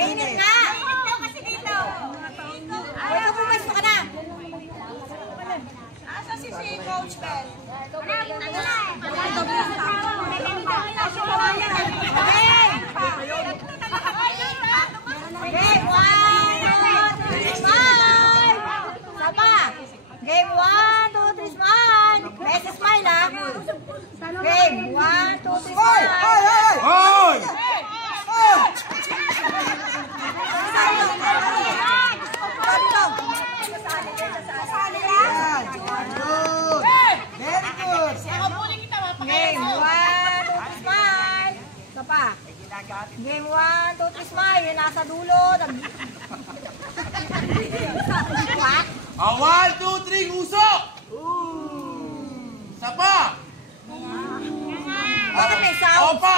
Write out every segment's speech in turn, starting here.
Mainit na! Mainit kasi dito. Ay, pumasok ka na. Asa si Coach Bell? Game 1, 2, 3, smile! Beses smile ha! Game 1, 2, 3, smile! Hoy! Game 1, 2, 3, smile! Isa pa. Game 1, 2, 3, smile! Yung nasa dulo. 1, 2, 3, usok! Isa pa! Bakit may sound? Opa!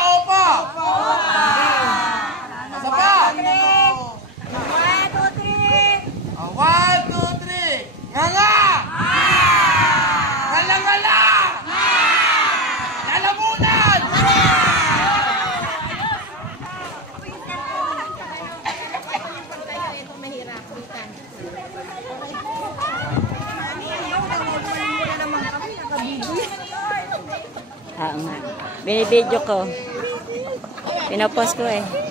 Isa pa! 1, 2, 3! 1, 2, 3! Nganga! Ngala! Lalamunan! Oo nga. Binibidyo ko. Pinopost ko eh.